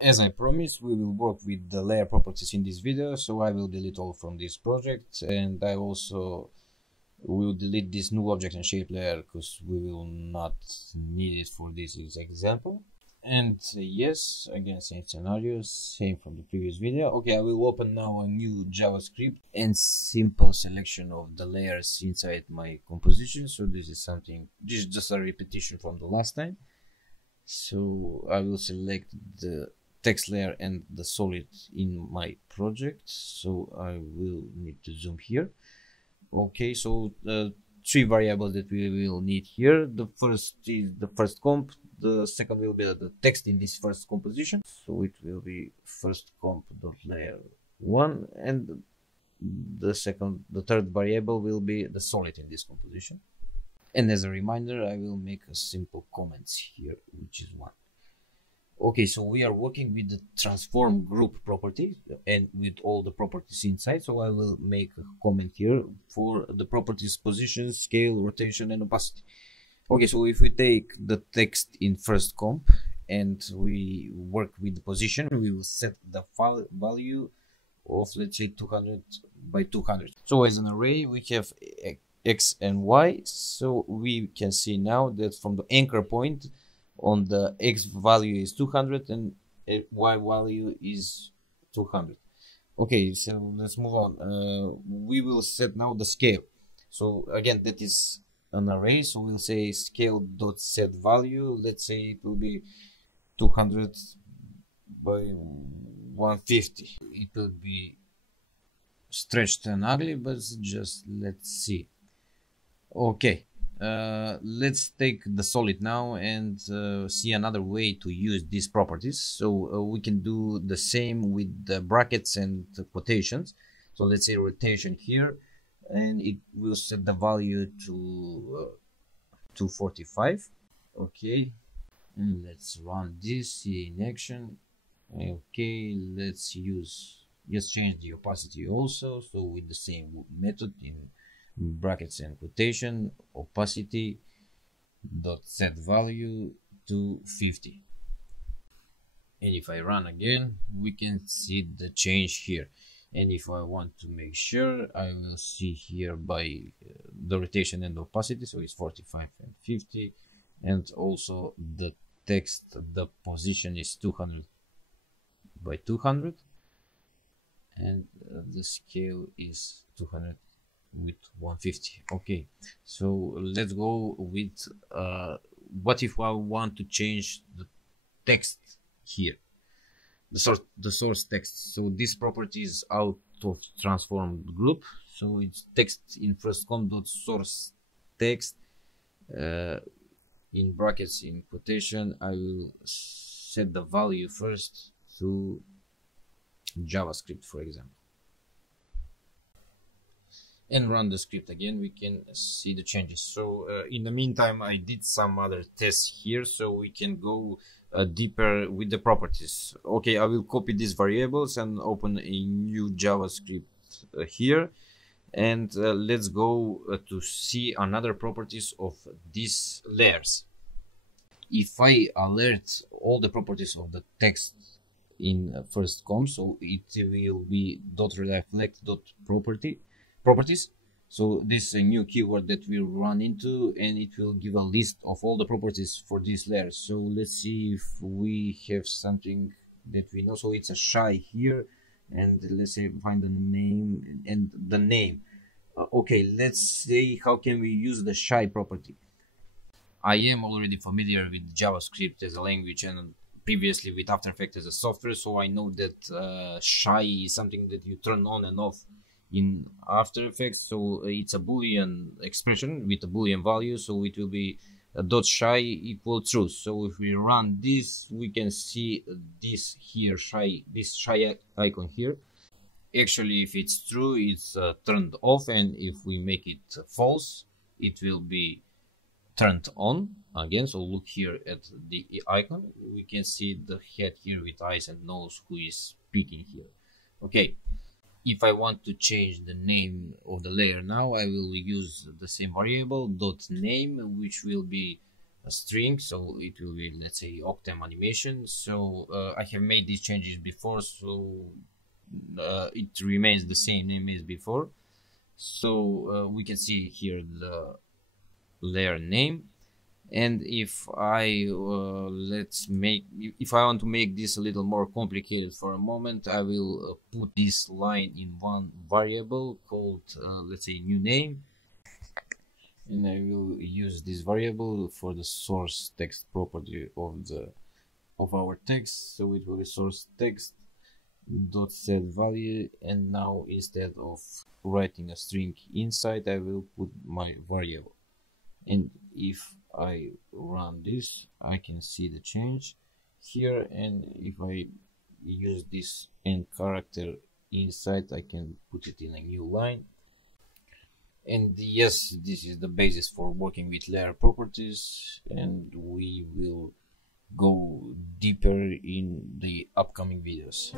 As I promised, we will work with the layer properties in this video, so I will delete all from this project, and I also will delete this new object and shape layer because we will not need it for this exact example. And yes, again, same scenario, same from the previous video. Okay, I will open now a new JavaScript and simple selection of the layers inside my composition. So this is just a repetition from the last time. So I will select the text layer and the solid in my project. So I will need to zoom here. Okay, so the three variables that we will need here. The first is the first comp. The second will be the text in this first composition. So it will be first comp dot layer 1, and the third variable will be the solid in this composition. And as a reminder, I will make a simple comments here, which is 1. Okay, so we are working with the transform group property and with all the properties inside. So I will make a comment here for the properties position, scale, rotation, and opacity. Okay, so if we take the text in first comp and we work with the position, we will set the value of, let's say, 200 by 200. So as an array, we have X and Y. So we can see now that from the anchor point on the X value is 200 and Y value is 200. Okay, so let's move on. We will set now the scale. So again, that is an array, so we'll say scale dot set value. Let's say it will be 200 by 150. It will be stretched and ugly, but just let's see. Okay, let's take the solid now and see another way to use these properties. So we can do the same with the brackets and the quotations. So let's say rotation here, and it will set the value to 245. Okay, and let's run this, see in action. Okay, let's change the opacity also. So with the same method in brackets and quotation, opacity dot set value to 50. And if I run again, we can see the change here. And if I want to make sure, I will see here by the rotation and opacity, so it's 45 and 50, and also the text, the position is 200 by 200, and the scale is 200 with 150. Okay, so let's go with what if I want to change the text here, the source text. So this property is out of transformed group, so it's text in first comp dot source text in brackets in quotation. I will set the value first to JavaScript, for example, and run the script again. We can see the changes. So in the meantime, I did some other tests here, so we can go deeper with the properties. Okay, I will copy these variables and open a new JavaScript here, and let's go to see another properties of these layers. If I alert all the properties of the text in first comp, so it will be .reflect.properties. So this is a new keyword that we'll run into, and it will give a list of all the properties for these layers. So let's see if we have something that we know. So it's a shy here, and let's say find the name and the name. Okay, let's say how can we use the shy property. I am already familiar with JavaScript as a language and previously with After Effects as a software, so I know that shy is something that you turn on and off in After Effects. So it's a Boolean expression with a Boolean value, so it will be dot shy equal true. So if we run this, we can see this here, this shy icon here. Actually, if it's true, it's turned off, and if we make it false, it will be turned on again. So look here at the icon, we can see the head here with eyes and nose who is speaking here. Okay, if I want to change the name of the layer now, I will use the same variable dot name, which will be a string, so it will be, let's say, octem animation. So I have made these changes before, so it remains the same name as before. So we can see here the layer name, and if I if I want to make this a little more complicated for a moment, I will put this line in one variable called let's say new name, and I will use this variable for the source text property of our text. So it will be source text dot set value, and now instead of writing a string inside, I will put my variable. And if I run this, I can see the change here, and if I use this end character inside, I can put it in a new line. And yes, this is the basis for working with layer properties, and we will go deeper in the upcoming videos.